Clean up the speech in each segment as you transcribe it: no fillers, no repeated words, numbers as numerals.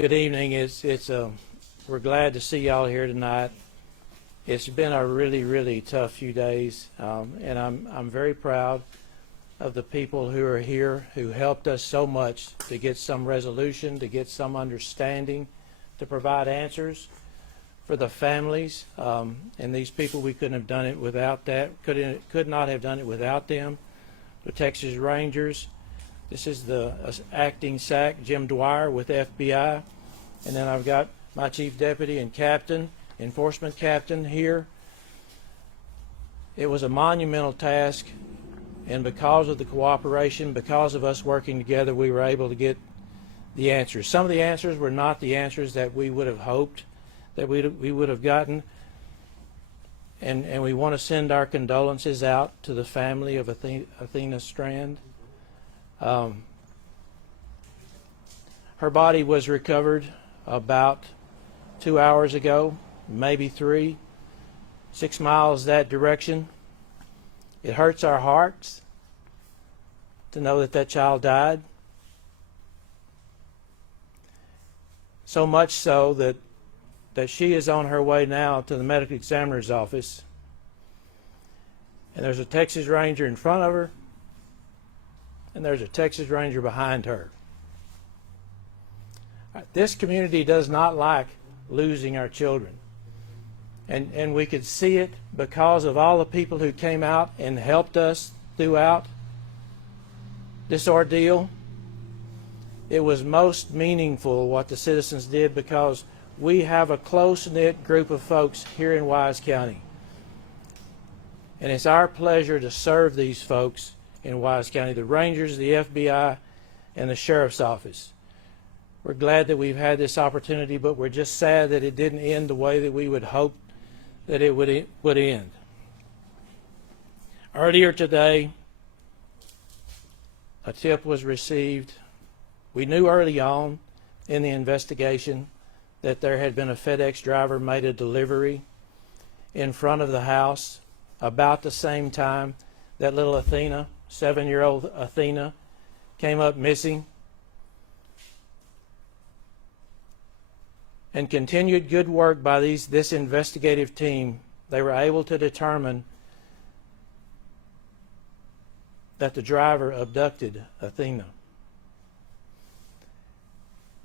Good evening. We're glad to see y'all here tonight. It's been a really tough few days, and I'm very proud of the people who are here who helped us so much to get some resolution, to get some understanding, to provide answers for the families. And these people, we couldn't have done it without that. Could not have done it without them. The Texas Rangers. This is the acting SAC, Jim Dwyer with FBI. And then I've got my chief deputy and captain, enforcement captain here. It was a monumental task, and because of the cooperation, because of us working together, we were able to get the answers. Some of the answers were not the answers that we would have hoped that we would have gotten. And we want to send our condolences out to the family of Athena Strand. Her body was recovered about 2 hours ago, maybe 3, 6 miles that direction. It hurts our hearts to know that that child died. So much so that she is on her way now to the medical examiner's office. And there's a Texas Ranger in front of her, and there's a Texas Ranger behind her. This community does not like losing our children. And we could see it because of all the people who came out and helped us throughout this ordeal. It was most meaningful what the citizens did, because we have a close-knit group of folks here in Wise County. And it's our pleasure to serve these folks in Wise County, the Rangers, the FBI, and the Sheriff's Office. We're glad that we've had this opportunity, but we're just sad that it didn't end the way that we would hope that it would end. Earlier today, a tip was received. We knew early on in the investigation that there had been a FedEx driver made a delivery in front of the house about the same time that little Athena, 7-year-old Athena, came up missing. And continued good work by this investigative team, they were able to determine that the driver abducted Athena.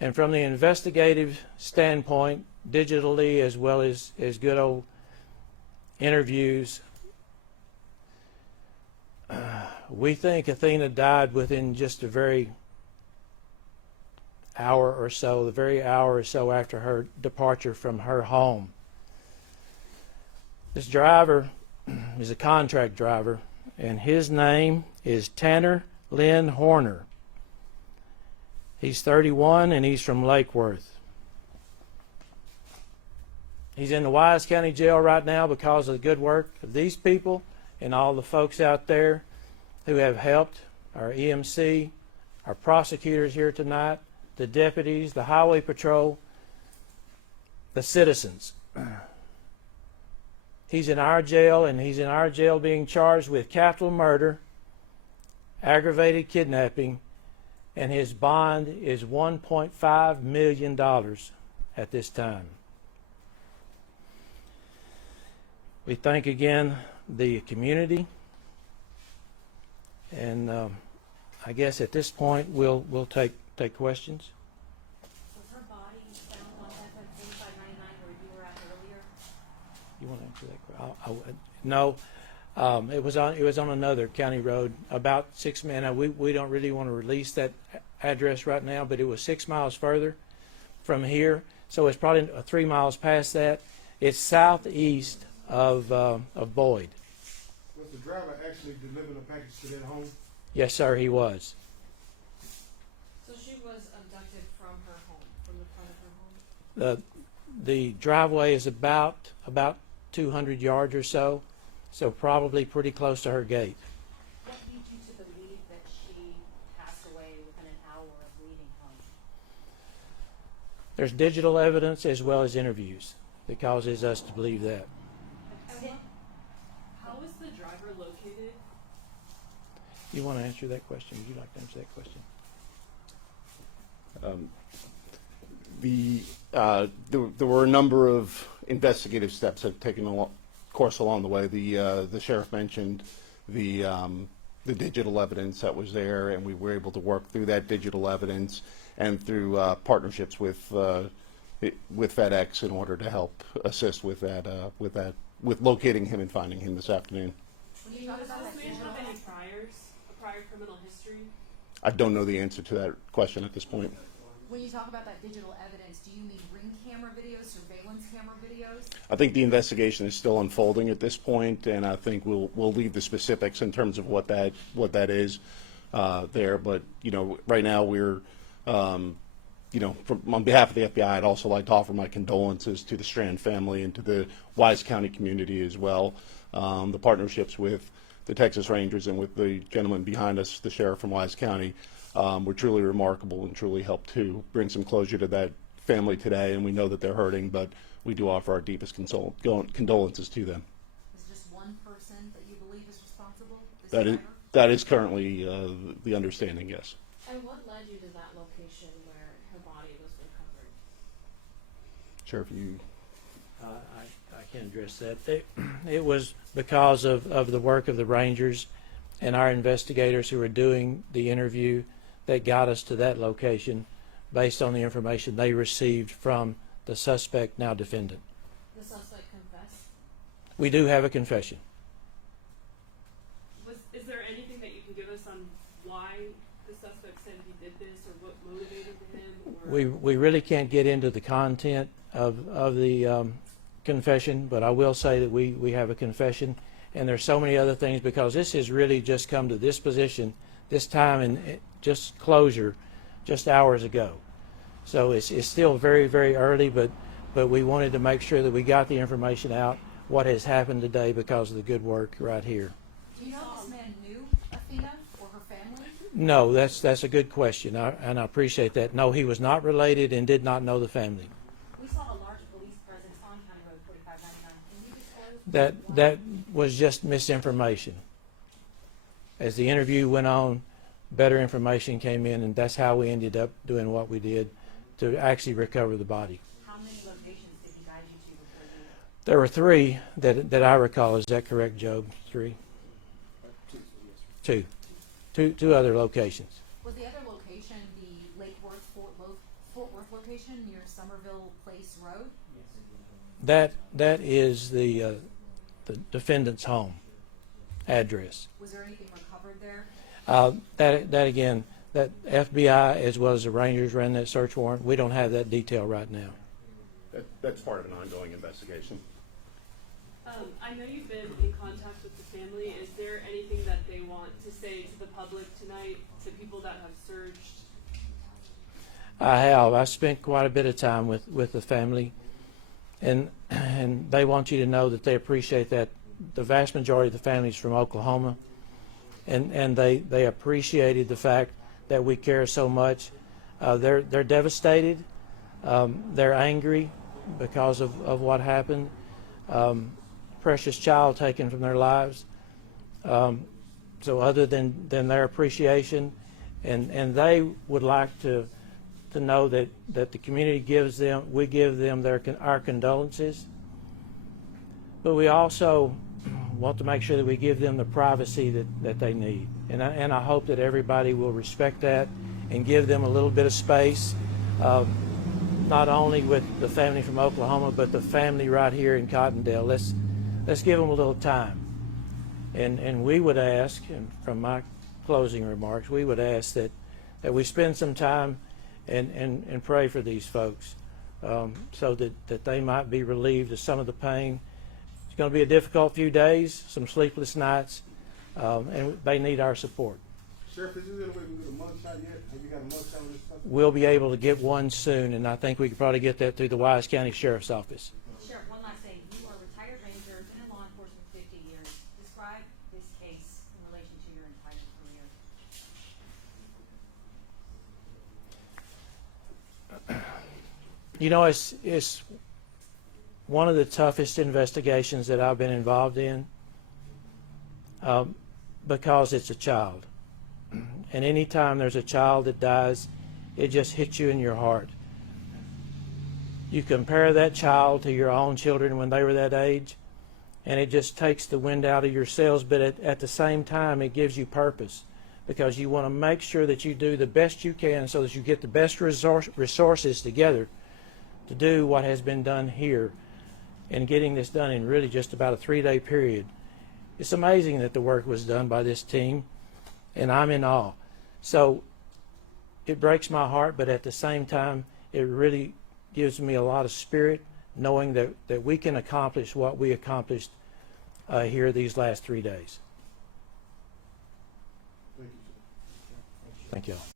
And from the investigative standpoint, digitally as well as good old interviews, we think Athena died within just a very hour or so, the very hour or so after her departure from her home. This driver is a contract driver, and his name is Tanner Lynn Horner. He's 31, and he's from Lake Worth. He's in the Wise County Jail right now because of the good work of these people and all the folks out there who have helped, our EMC, our prosecutors here tonight, the deputies, the highway patrol, the citizens. He's in our jail, and he's in our jail being charged with capital murder, aggravated kidnapping, and his bond is $1.5 million at this time. We thank again the community, and I guess at this point we'll take questions. Was her body found on FM 4599 where you were at earlier? You want to answer that question? No, it was on another county road, about 6 miles. Now, we don't really want to release that address right now, but it was 6 miles further from here, so it's probably 3 miles past that. It's southeast of Boyd. Was the driver actually delivering a package to their home? Yes, sir, he was. So she was abducted from her home, from the front of her home? The driveway is about 200 yards or so probably pretty close to her gate. What leads you to believe that she passed away within an hour of leaving home? There's digital evidence as well as interviews that causes us to believe that. How is the driver located? You want to answer that question? Would you like to answer that question? There were a number of investigative steps that have taken course along the way. The sheriff mentioned the digital evidence that was there, and we were able to work through that digital evidence and through partnerships with FedEx in order to help assist with with locating him and finding him this afternoon. Do you know this man have any a prior criminal history? I don't know the answer to that question at this point. When you talk about that digital evidence, do you mean ring camera videos, surveillance camera videos? I think the investigation is still unfolding at this point, and I think we'll leave the specifics in terms of what that is there. But right now we're on behalf of the FBI, I'd also like to offer my condolences to the Strand family and to the Wise County community as well. The partnerships with the Texas Rangers and with the gentleman behind us, the sheriff from Wise County, were truly remarkable and truly helped to bring some closure to that family today. And we know that they're hurting, but we do offer our deepest condolences to them. Is just one person that you believe is responsible? That is currently the understanding, yes. And what led you to that location where her body was recovered? Sheriff, you... I can address that. It was because of the work of the Rangers and our investigators who were doing the interview that got us to that location based on the information they received from the suspect, now defendant. The suspect confessed? We do have a confession. Is there anything that you can give us on why the suspect said he did this, or what motivated him? Or? We really can't get into the content of the confession, but I will say that we have a confession, and there's so many other things, because this has really just come to this position, this time, and just closure just hours ago. So it's still very, very early, but we wanted to make sure that we got the information out, what has happened today, because of the good work right here. Do you know if this man knew Athena or her family? No, that's a good question, and I appreciate that. No, he was not related and did not know the family. We saw a large police presence on County Road 4599. Can you disclose? That was just misinformation. As the interview went on, better information came in, and that's how we ended up doing what we did to actually recover the body. How many locations did he guide you to before you? There were three that I recall. Is that correct, Job? Three? Two other locations. Was the other location the Lake Worth, Fort Worth location near Somerville Place Road? That is the defendant's home address. Was there anything recovered there? That again, that FBI as well as the Rangers ran that search warrant. We don't have that detail right now. That's part of an ongoing investigation. I know you've been in contact with the family. Is there anything that they want to say to the public tonight, to people that have searched? I have. I spent quite a bit of time with the family, and they want you to know that they appreciate that. The vast majority of the family is from Oklahoma, and they appreciated the fact that we care so much. They're devastated. They're angry because of what happened. Precious child taken from their lives. So other than their appreciation, and they would like to know that the community gives them, we give them our condolences, but we also want to make sure that we give them the privacy that they need, and I hope that everybody will respect that and give them a little bit of space, not only with the family from Oklahoma, but the family right here in Cottondale. Let's give them a little time, and we would ask, and from my closing remarks, we would ask that we spend some time and pray for these folks, so that they might be relieved of some of the pain. It's going to be a difficult few days, some sleepless nights, and they need our support. Sheriff, is there any way we can get a mugshot yet? Have you got a mugshot of this stuff? We'll be able to get one soon, and I think we could probably get that through the Wise County Sheriff's Office. Sheriff, one last thing. You are a retired ranger, been in law enforcement 50 years. Describe this case in relation to your entire career. You know, it's one of the toughest investigations that I've been involved in, because it's a child. And anytime there's a child that dies, it just hits you in your heart. You compare that child to your own children when they were that age, and it just takes the wind out of your sails, but at the same time, it gives you purpose, because you want to make sure that you do the best you can so that you get the best resources together to do what has been done here, and getting this done in really just about a 3-day period. It's amazing that the work was done by this team, and I'm in awe. So it breaks my heart, but at the same time, it really gives me a lot of spirit knowing that we can accomplish what we accomplished here these last 3 days. Thank you, sir. Thank you all.